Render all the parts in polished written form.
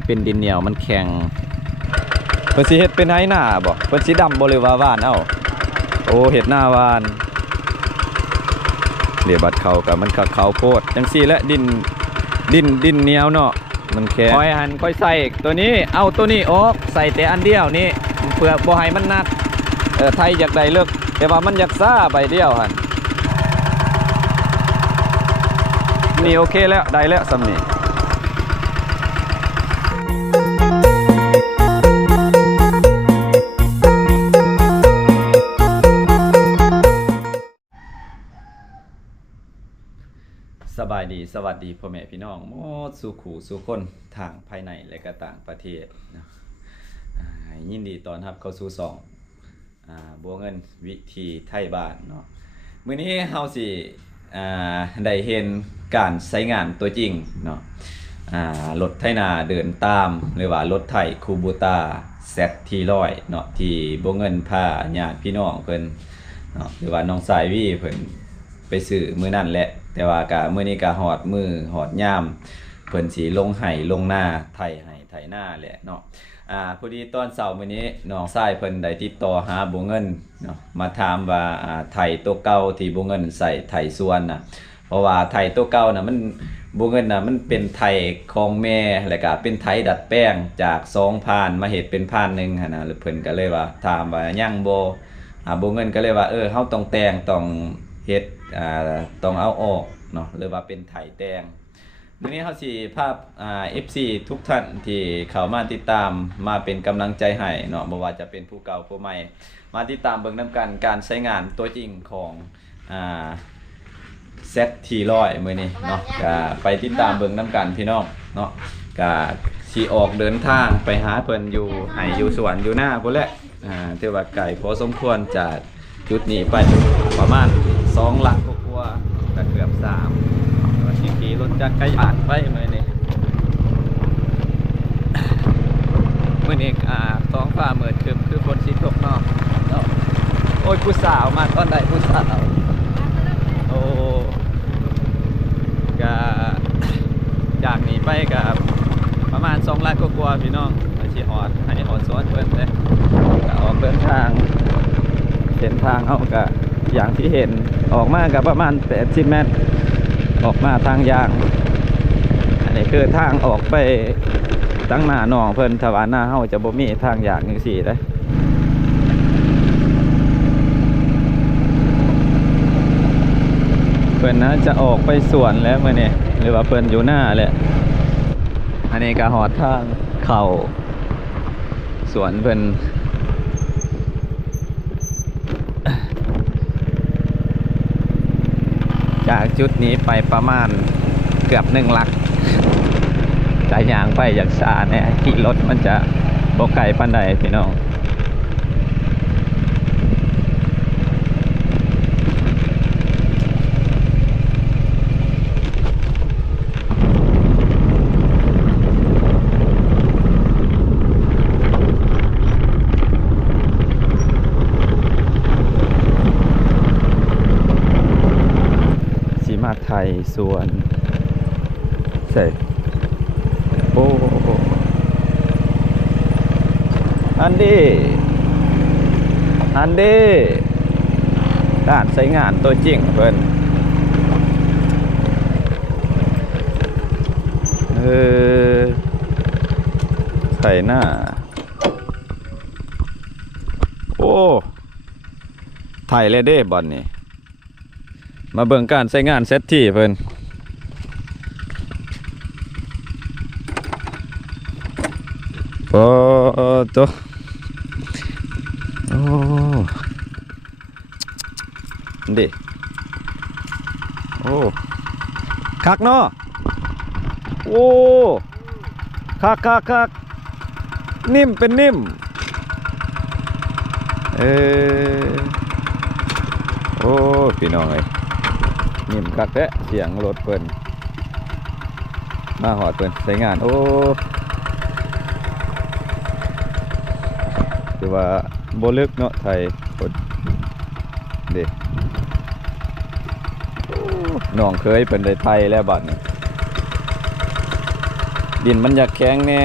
มันเป็นดินเหนียวมันแข็งเพิ่นสิเฮ็ดเป็นไห้หน้าบ่เพิ่นสิดำบ่หรือว่าหวานเอ้าโอ้เฮ็ดหน้าหวานเดี๋ยวบัดเขากับมันเขาโพดจังซี่และดินเหนียวเนาะมันแข็งค่อยหันค่อยใส่ตัวนี้เอาตัวนี้ออกใส่แต่อันเดียวนี่เพื่อบ่ให้มันหนักไทยอยากได้เลิกแต่ว่ามันอยากซ่าใบเดียวหันนี่โอเคแล้วได้แล้วสำนี่สบายดีสวัสดีพ่อแม่พี่น้องหมดสู่ขู่สู่คนทางภายในและก็ต่างประเทศนะยินดีตอนรับเข้าสู่สองบัวเงินวิธีไทยบ้านเนาะมื้อนี้เฮาสิได้เห็นการใช้งานตัวจริงเนาะรถไถนาเดินตามหรือว่ารถไถคูบูต้า Z100 เนาะที่บัวเงินพาญาติพี่น้องเพิ่นเนาะหรือว่าน้องสายวีเพิ่นไปซื้อมื้อนั้นแหละแต่ว่าก็มื้อนี้ก็ฮอดมื้อฮอดยามเพิ่นสิลงไห้ลงนาไถไห้ไถนาแหละเนาะพอดีตอนเช้ามื้อนี้น้องชายเพิ่นได้ติดต่อหาบัวเงินเนาะมาถามว่าไถตัวเก่าที่บัวเงินใส่ไถสวนน่ะเพราะว่าไถตัวเก่าน่ะมันบัวเงินน่ะมันเป็นไถของแม่แล้วก็เป็นไถดัดแปลงจาก2พานมาเฮ็ดเป็นพานนึงหั่นน่ะเพิ่นก็เลยว่าถามว่ายังบ่บัวเงินก็เลยว่าเฮาต้องแต่งต้องเฮ็ดต้องเอาออกเนาะหรือว่าเป็นไถแต่งมื้อนี้เฮาสิพาFC ทุกท่านที่เข้ามาติดตามมาเป็นกำลังใจให้เนาะบ่ว่าจะเป็นผู้เก่าผู้ใหม่มาติดตามเบิ่งนำกันการใช้งานตัวจริงของZ100 มื้อนี้เนาะก็ไปติดตามเบิ่งนำกันพี่น้องเนาะก็สิออกเดินทางไปหาเพิ่นอยู่ไห้อยู่สวนอยู่หน้าพุ่นแหละแต่ว่าไกลพอสมควรจากจุดนี้ไปประมาณ2 ลักกว่าๆก็เกือบ3ว่าสิขี่รถจักรยานไปมื้อนี้ท้องฟ้ามืดครึ้มคือฝนสิตกเนาะโอ้ยผู้สาวมาตอนใดผู้สาวโอ้ก็จากนี้ไปก็ประมาณ2 ลักกว่าๆพี่น้องไปสิฮอดให้ฮอดสวนเพิ่นเด้ก็ออกเดินทางเส้นทางเอาก็อย่างที่เห็นออกมากับประมาณ80 เมตรออกมาทางยางอันนี้คือทางออกไปตั้งหน้าหนองเพิ่นถ้าว่าหน้าเฮาจะบ่มีทางยางจังซี่เด้เพิ่นนะจะออกไปสวนแล้วมื้อนี้หรือว่าเพิ่นอยู่หน้าแหละอันนี้ก็ฮอดทางเข้าสวนเพิ่นจากจุดนี้ไปประมาณเกือบ1 ลักสายยางไปจากชาเนี่ยขี่รถมันจะบ่ไกลปานใดพี่น้องสีมาไทยสวนใส่โอ้อันดีการใช้งานตัวจริงเพิ่นใส่หน้าโอ้ไทยเลยเด้บอลนี่มาเบิ่งการใช้งานเซตที่เพิ่นโอ้ตัวโอ้ดิโอ้คักเนาะโอ้คักนิ่มเป็นนิ่มโอ้พี่น้องเอ้ยนิ่มคักแท้เสียงรถเพิ่นมาหอดเพิ่นใช้งานโอ้คือว่าโบลึกเนาะไทยเด็น้องเคยเป็นได้ไทยแล้วบัดนี้ ดินมันอยากแข็งแน่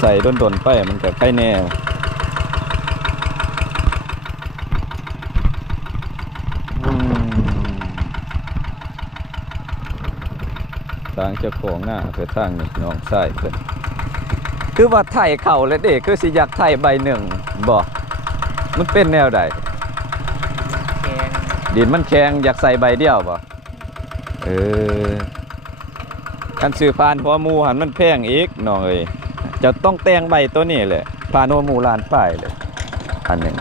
ใส่ดนๆไปมันก็ไข่แน่ทางเจ้าของหน้าเพื่อทางนี่น้องชายเพิ่นคือว่าไทยเข่าเลยเด็กคือสิอยากไทยใบหนึ่งบ่มันเป็นแนวใดดินมันแข็งอยากใส่ใบเดียวบ่การซื้อผ่านหัวหมูหันมันแพงอีกน้องเอ้ยจะต้องแต่งใบตัวนี้แหละผ่านหัวหมูล้านป้ายเลยอันหนึ่ง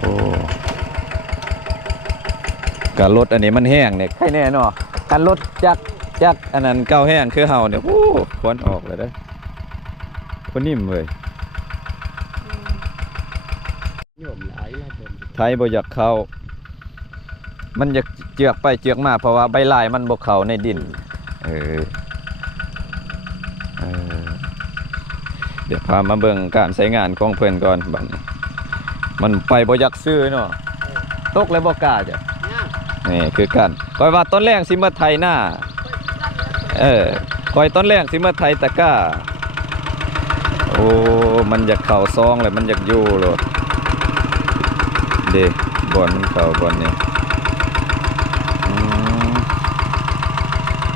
โอ้การรถอันนี้มันแห้งเนี่ยใครแน่เนาะการรถจักอันนั้นเก่าแห้งคือเฮาเนี่ยโอ้ควันออกเลยเด้อคนนิ่มเลยไทยบ่อยากเข้ามันอยากเจือกไปเจือกมาเพราะว่าใบลายมันบ่เข้าในดินเดี๋ยวพามาเบิ่งการใช้งานของเพิ่นก่อนบัดนี้มันไปบ่อยากซื้อเนาะตกเลยบ่กล้าจ้ะนี่คือกันคอยว่าต้นแรกสิมาไทยหน้าคอยต้นแรกสิมาไทยตะก้าโอ้มันอยากเข้าซองเลยมันอยากอยู่โลดเด้บ่อนมันเข้าบ่อนนี่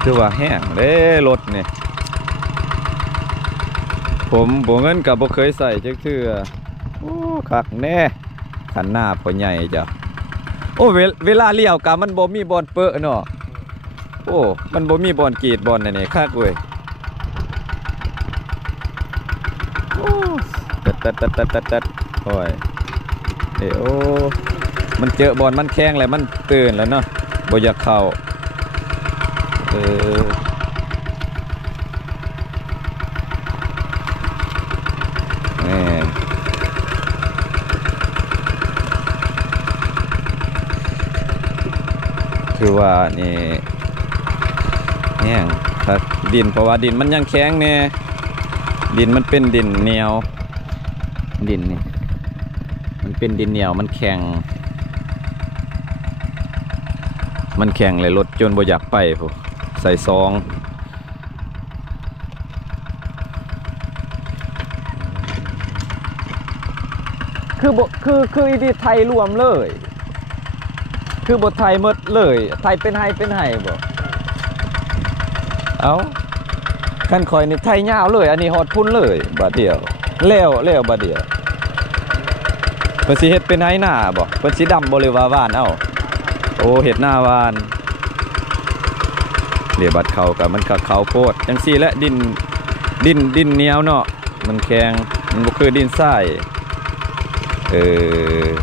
คือว่าแห้งเด้รถนี่ผมบ่เงินกับบ่เคยใส่จักเทื่อโอ้คักแน่ขันหน้าพ่อใหญ่จ้ะโอ้เวลาเลี้ยวกะมันบ่มีบอนเปอะเนาะโอ้มันบ่มีบอนกรีดบอนนี่คักเว้ยโอ้ตัดโอ้ยโอ้มันเจอบอนมันแข็งแล้วมันตื่นแล้วเนาะบ่อยากเข้าคือว่านี่แห้งครับดินเพราะว่าดินมันยังแข็งเนี่ยดินมันเป็นดินเหนียวดินนี่มันเป็นดินเหนียวมันแข็งเลยรถจนบ่อยากไปพวกใส่ซองคืออีดีไทยรวมเลยคือบทไทยหมดเลยไทยเป็นไห้บ่เอาขั้นคอยนี่ไทยยาวเลยอันนี้ฮอดพุ่นเลยบาดเดียวแล้วบาดเดียวเพิ่นสิเฮ็ดเป็นไห้หน้าบ่เพิ่นสิดำบ่หรือว่าหวานเอ้าโอ้เฮ็ดหน้าหวานเดี๋ยวบัดเขากับมันก็เขาโพดจังซี่และดินเหนียวเนาะมันแข็งมันบ่คือดินทราย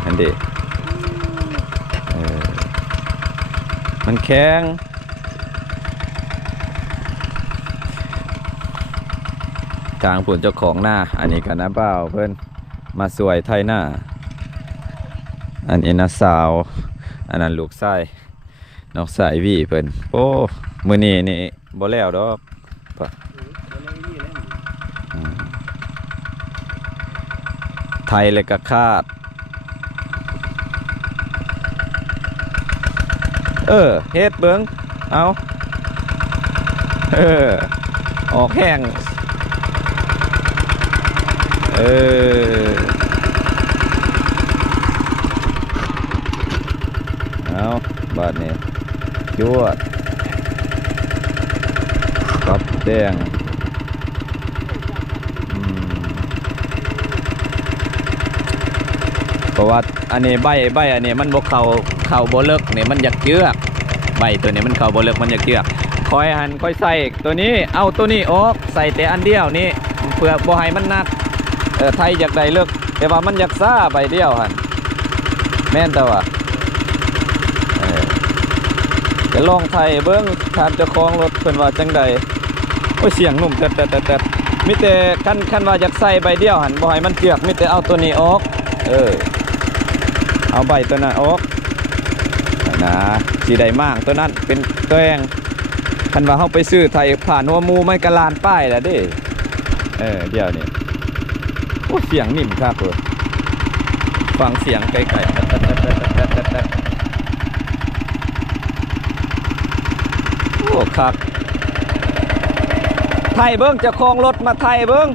อันเด้มันแข็งทางผุนเจ้าของหน้าอันนี้กันนะเปล่าเพื่อนมาสวยไทยหน้าอันนี้นะสาวอันนั้นลูกไส้นอกสายวีเพื่อนโอ้มือนี่บ่แล้วดอกไทยเลยกะคาดเฮ็ดเบิ้งเอาออกแห้งเอาบาดนี้ยั่วกับแดงเพราะว่าอันนี้ใบอันนี้มันบ่เข่าบ่เลิกนี่มันอยากเจือกใบตัวนี้มันเข่าบ่เลิกมันอยากเจือกคอยหันคอยใส่ตัวนี้เอาตัวนี้ออกใส่แต่อันเดียวนี่เพื่อบ่ให้มันหนักไทยอยากได้เลิกแต่ว่ามันอยากซ่าใบเดียวหันแม่นแต่ว่าจะลองไทยเบิ้งถามเจ้าของรถเพิ่นว่าจังใดโอ้ยเสียงนุ่มแต่มิแต่คันว่าอยากใส่ใบเดียวหันบ่ให้มันเจือกมิแต่เอาตัวนี้ออกเอาใบตัวนั้นออกนะสีใดมากตัวนั้นเป็นตัวแองคันว่าเขาไปซื้อไทยผ่านหัวมูไม่กระลานป้ายแล้วดิเดี๋ยวนี้โอ้เสียงนิ่มครับเลยฟังเสียงไกลๆโอ้ครับ ไทยเบิ้งเจ้าของรถมาไทยเบิ้ง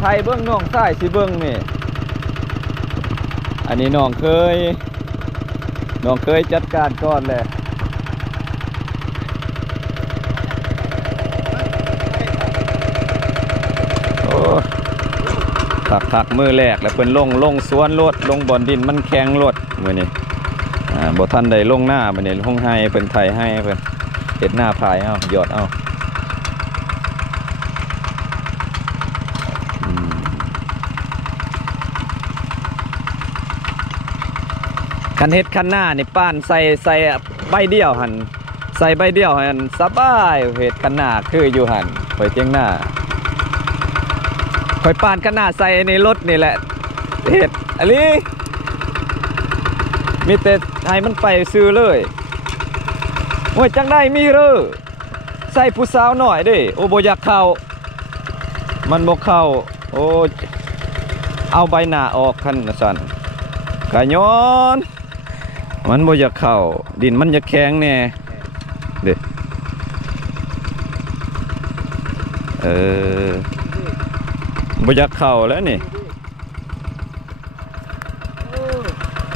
ไทยเบิ้งน้องใต้สิเบิ้งนี่อันนี้น้องเคยจัดการก่อนเลยโอ้ขักมือแรกแล้วเพิ่นลงสวนรถลงบ่อนดินมันแข็งรถมื้อนี้บ่ทันได้ลงหน้ามื้อนี้ลงให้เพิ่นไถให้เพิ่นเฮ็ดหน้าพายเอาหยอดเอาคันเฮ็ดคันหน้านี่ป้านใส่ใบเดียวหั่นใส่ใบเดียวหั่นสบายเฮ็ดคันหน้าคืออยู่หั่นข่อยเจียงหน้าข่อยป้านคันหน้าใส่ในรถนี่แหละเฮ็ดอะลีมีแต่ให้มันไปซื้อเลยโอ้ยจังได้มีเด้อใส่ผู้สาวหน่อยเด้โอ้บ่อยากเข้ามันบ่เข้าโอ้เอาใบหน้าออกคันสั่นกะย้อนมันบ่อยากเข้าดินมันจะแข็งแน่เด้บ่อยากเข้าแล้วนี่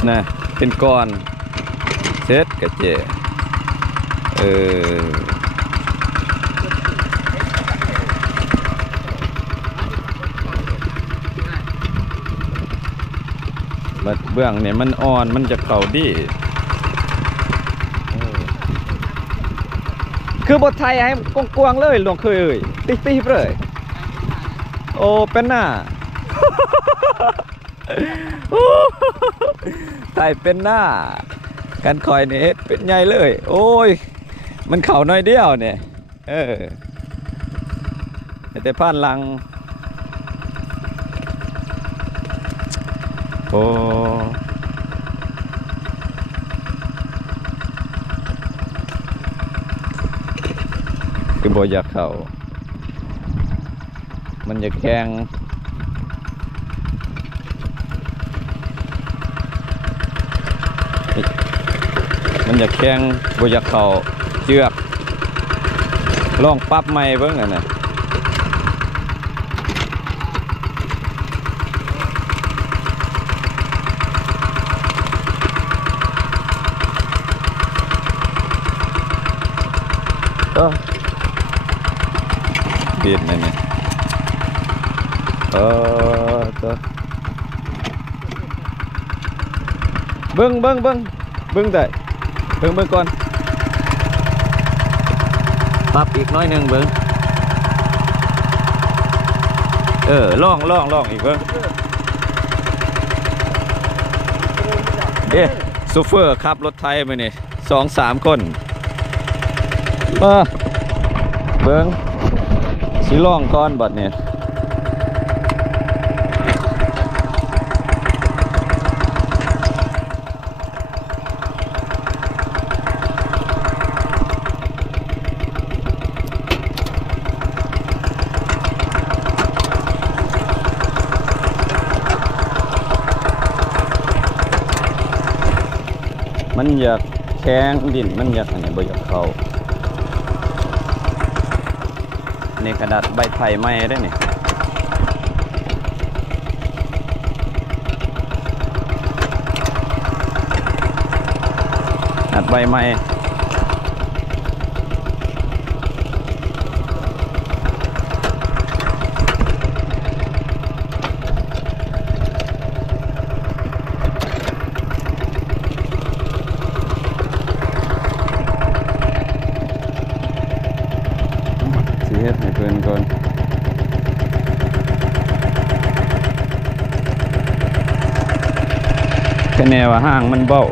น่ะเป็นก้อนเสร็จกะเจบัดเบื้องเนี่ยมันอ่อนมันจะเข้าดีคือบทไทยให้กวางๆเลยหลวงเคยเอ่ยติ๊บๆเลยโอ้เป็นหน้า ไทยเป็นหน้ากันคอยเนี่ยเป็นใหญ่เลยโอ้ยมันเข่าน้อยเดียวเนี่ยแต่ผ่านหลังโอ้คือบ่อยากเข้ามันจะแข็งมันจะแข็งบ่อยากเข้าเชือกลองปรับใหม่เบิ่งน่ะบิดนี่ตัวเบิ่งได้เบิ่งก่อนปรับอีกน้อยหนึ่งเบิ่งลองอีกเบิ่งซูเฟอร์ขับรถไทยมานี่2-3 คนมาเบิ่งสิลองก่อนบัดนี้มันอยากแข็งดินมันอยากอันนี้บ่อยากเข้าในกระดาษใบไผ่ไม้ได้นี่อัดใบไม้เฮ็ดให้เพิ่นก่อนแค่แนวว่าห้างมันเบ้า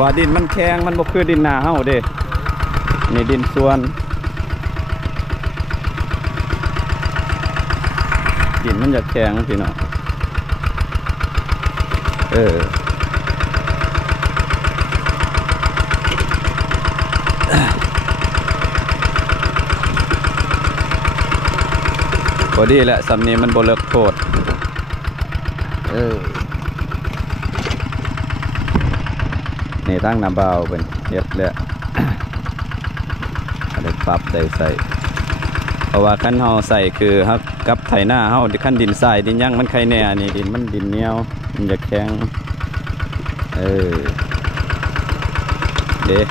ว่าดินมันแข็งมันบ่คือดินนาเฮาเด้นี่ดินสวนดินมันจะแข็งพี่น้องพอดีแหละสำนี้มันบ่เลิกโทษนี่ตั้งน้ำเบาเป็นเฮ็ดแล้วได้ปรับได้ใส่เพราะว่าขั้นเฮาใส่คือฮักกับไถหน้าเฮาขั้นดินทรายดินย่างมันไข่แน่นี่ดินมันดินเหนียวมันจะแข็งเด็ก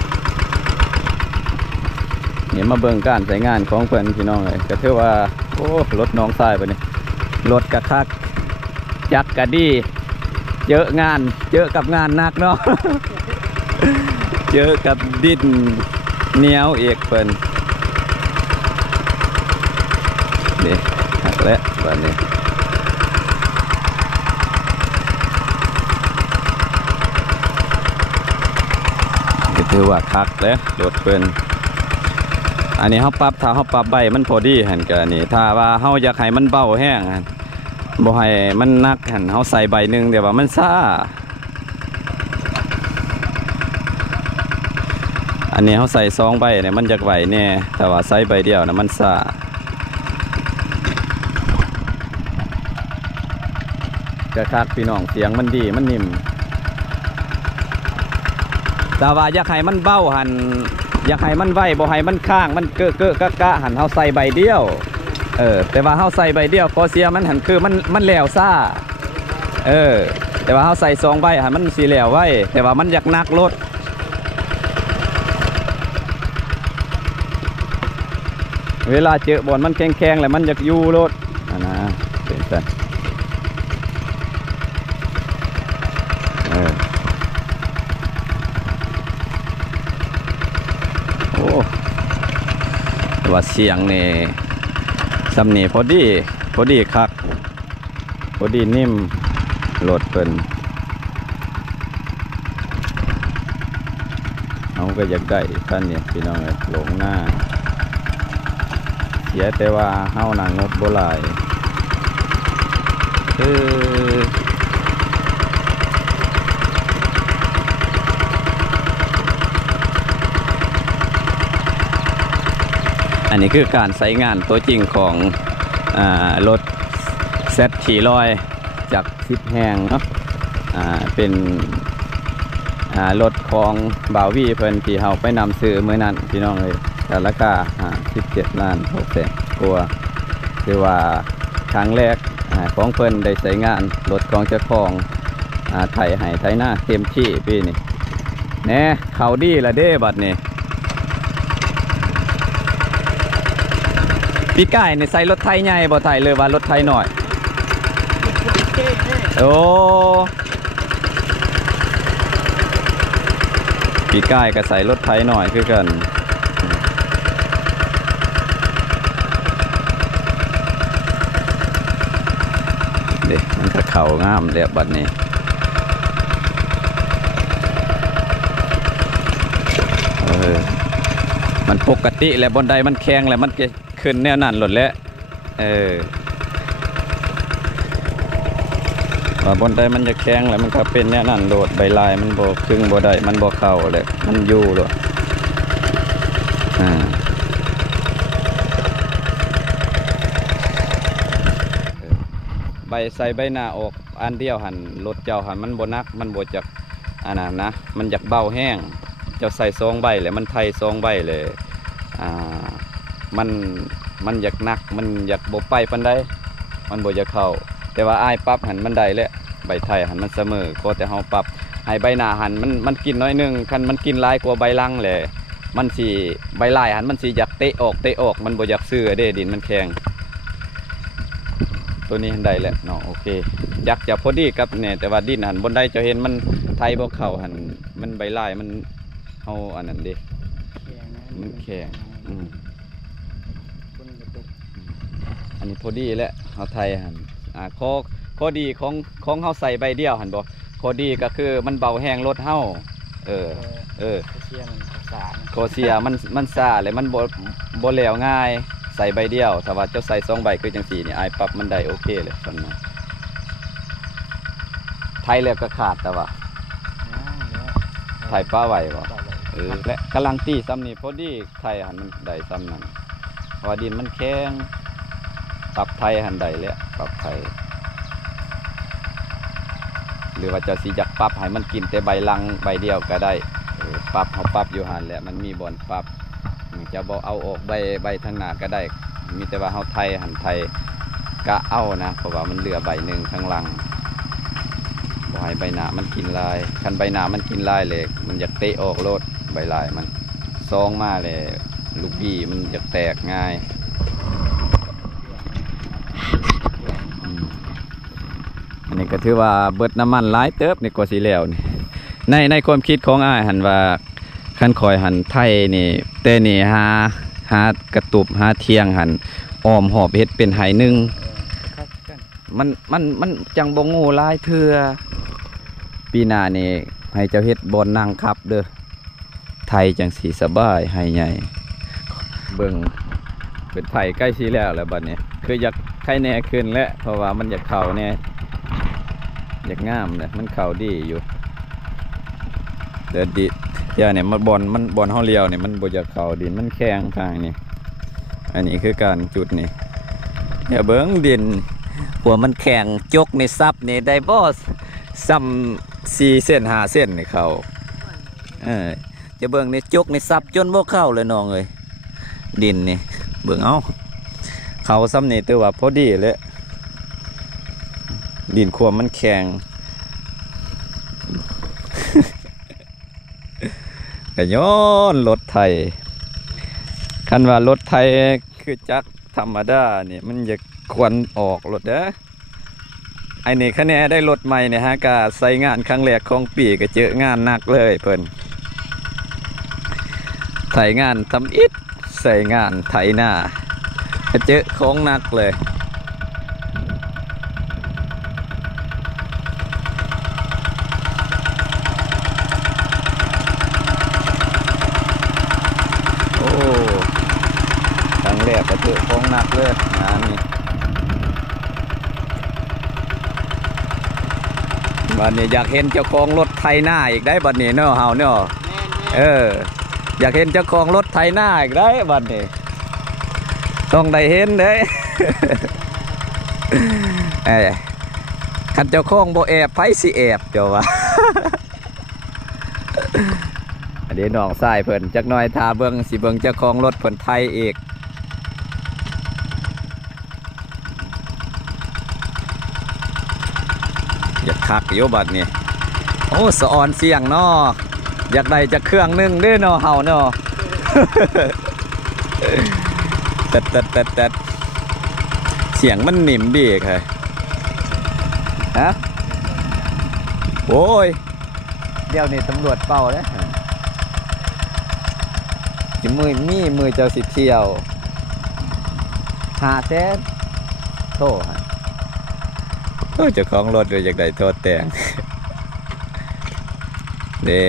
นี่มาเบิ่งการใช้งานของเพิ่นพี่น้องเลยก็ถือว่าโอ้รถน้องทรายไปนี่รถกระคักจักกะดีเยอะงานเยอะกับงานหนักเนาะ เยอะกับดินเหนียวเอกเพิ่นเด็กหักแล้วแบบนี้ก็ถือว่าคักแล้วรถเพิ่นอันนี้เขาปรับถ้าเขาปรับใบมันพอดีหันกันนี่ถ้าว่าเขาอยากให้มันเบาแห้งบ่ให้มันนักหันเขาใส่ใบหนึ่งเดี๋ยวว่ามันซ่าอันนี้เขาใส่2 ใบเนี่ยมันจะไหวแน่แต่ว่าใส่ใบเดียวนะมันซ่ากระคักพี่น้องเสียงมันดีมันนิ่มแต่ว่าอยากให้มันเบาหันอยากให้มันไหวบ่ให้มันข้างมันเกะกะหันเขาใส่ใบเดียวแต่ว่าเขาใส่ใบเดียวข้อเสียมันหันคือมันแหลวซ่าแต่ว่าเขาใส่2 ใบหันมันสีแหลวไว้แต่ว่ามันอยากนักรถเวลาเจอบอนมันแข็งๆแล้วมันอยากอยู่รถนะเป็นสันโอ้ว่าเสียงนี่สำนีพอดีคักพอดีนิ่มโหลดเพิ่นเอาก็อยากได้ท่านเนี่ยพี่น้องเลยหลงหน้าเสียแต่ว่าเฮาหนังงบโบราณอันนี้คือการใช้งานตัวจริงของรถเซต400จาก10 แห่งเนาะเป็นรถของบ่าววีเพิ่นที่เฮาไปนำซื้อมื้อนั้นพี่น้องเลยแต่ราคา17 ล้าน 6 แสนกว่าคือว่าครั้งแรกของเพิ่นได้ใช้งานรถของเจ้าของไถให้ไถหน้าเต็มที่ปีนี้แน่เขาดีละเด้บัดนี้ปีก่ายในใส่รถไถใหญ่บ่ไถเลยว่ารถไถหน่อยโอ้ปีก่ายก็ใส่รถไถหน่อยคือกันเด็กมันก็เข่างามแล้วบัดนี้มันปกติแล้วบนใดมันแข็งแล้วมันจะขึ้นแนวนั้นหลดแล้วว่าบนใดมันจะแข็งแล้วมันก็เป็นแนวนั้นโดดใบลายมันบ่ครึ่งบ่ได้มันบ่เข้าเลยมันอยู่เลยใบใส่ใบหน้าออกอันเดียวหันรถเจ้าหันมันบ่นักมันบ่จักอันนั้นนะมันอยากเบาแห้งเจ้าใส่2 ใบเลยมันไทย2 ใบเลยมันอยากนักมันอยากบ่ไปปานใดมันบ่จะเข้าแต่ว่าอ้ายปรับหันมันได้แล้วใบไทยหันมันเสมอก็แต่เฮาปรับให้ใบหน้าหันมันกินน้อยนึงคันมันกินหลายกว่าใบลังแหละมันสิใบลายหันมันสิอยากเตะออกมันบ่อยากซื้อเด้ดินมันแข็งตัวนี้หันได้แหละเนาะโอเคอยากจะพอดีกับเนี่ยแต่ว่าดินหันบนได้จะเห็นมันไทยบ่เข้าหันมันใบลายมันเฮาอันนั้นเด้มันแข็งอันนี้พอดีแล้วเฮาไทยหันข้อดีของเฮาใส่ใบเดียวหันบ่ข้อดีก็คือมันเบาแห้งรถเฮา เออเออ โคเชียมันภาษา โคเซียมันซ่าเลยมันบ่แล้วง่ายใส่ใบเดียวถ้าว่าเจ้าใส่2ใบคือจังซี่นี่อายปรับมันได้โอเคเลยซั่นนะไทยแล้วก็ขาดแต่ว่าไทยป้าไหวบ่และกำลังตีซ้ำนี่พอดีไทยหันมันได้ซ้ำนั้นเพราะว่าดินมันแข็งปรับไทยหันได้แล้วปรับไทยหรือว่าเจ้าสิอยากปรับให้มันกินแต่ใบลังใบเดียวก็ได้ปรับเขาปรับอยู่หันแหละมันมีบ่อนปรับจะบอกเอาออกใบทางหน้าก็ได้มีแต่ว่าเขาไทยหันไทยกะเอานะเพราะว่ามันเหลือใบหนึ่งข้างหลังบ่ให้ใบหน้ามันกินลายคันใบหน้ามันกินลายเลยมันอยากเตะออกโลดใบลายมันซองมาเลยลูกบี้มันอยากแตกง่ายอันนี้ก็ถือว่าเบิดน้ำมันหลายเติบนี่กว่าสิแล้วนี่ในความคิดของอ้ายหันว่าขั้นคอยหันไทยนี่แต่นี่หากระตุบหาเทียงหันอ้อมหอบเฮ็ดเป็นไหหนึ่งมันจังบ่งูหลายเทื่อปีหน้านี่ให้เจ้าเฮ็ดบอนนั่งขับเด้อไทยจังสีสบายให้ใหญ่เบิ่งเป็นไทยใกล้สิแล้วแหละบัดนี้คืออยากไข่แน่ขึ้นแล้วเพราะว่ามันอยากเข้าแน่อยากงามเลยมันเข้าดีอยู่เดี๋ยวดิเดี๋ยวเนี่ยมันบอลเฮาเลียวเนี่ยมันบ่อยากเข้าดินมันแข็งทางนี่อันนี้คือการจุดนี่เดี๋ยวเบิ่งดินหัวมันแข็งจกในซับนี่ได้บ่ซ้ำ4เส้น5เส้นนี่เข้าจะเบิ่งในจกในซับจนบ่เข้าเลยน้องเอ้ยดินนี่เบิ่งเอาเข้าซ้ำนี่ถือว่าพอดีเลยดินความมันแข็งก็ย้อนรถไทยคันว่ารถไทยคือจักรธรรมดาเนี่ยมันจะควันออกรถเด้อไอ้นี่คะแนนได้รถใหม่เนี่ยฮะก็ใส่งานครั้งแรกของปีก็เจองานหนักเลยเพิ่นใส่งานทำอิฐใส่งานไถหน้าก็เจอของหนักเลยแรกก็เจอของหนักเลยงานนี้บัดนี้อยากเห็นเจ้าของรถไถหน้าอีกได้บัดนี้เนาะเฮาเนาะอยากเห็นเจ้าของรถไถหน้าอีกได้บัดนี้ต้องได้เห็นเด้คันเจ้าของบ่แอบไผสิแอบเจ้าว่าอันนี้น้องชายเพิ่นจักหน่อยทาเบิ่งสิเบิ่งเจ้าของรถเพิ่นไถอีกอยากคักอยู่บัดนี้โอ้สะออนเสียงเนาะอยากได้จะเครื่องนึงด้วยเนาะเฮาเนาะแต่เสียงมันหนิ่มดีค่ะฮะโอ้ยเดี๋ยวนี้ตำรวจเป่าเลยมือเจ้าสิเที่ยว5 แสนโทษฮะเจ้าของรถเลยอยากได้โทษแต่งเด้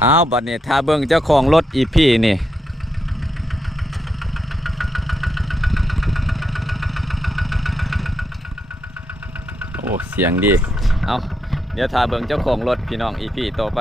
เอาบัดนี้ถ้าเบิ่งเจ้าของรถอีพี่นี่โอ้เสียงดีเอาเดี๋ยวถ้าเบิ่งเจ้าของรถพี่น้องอีพี่ต่อไป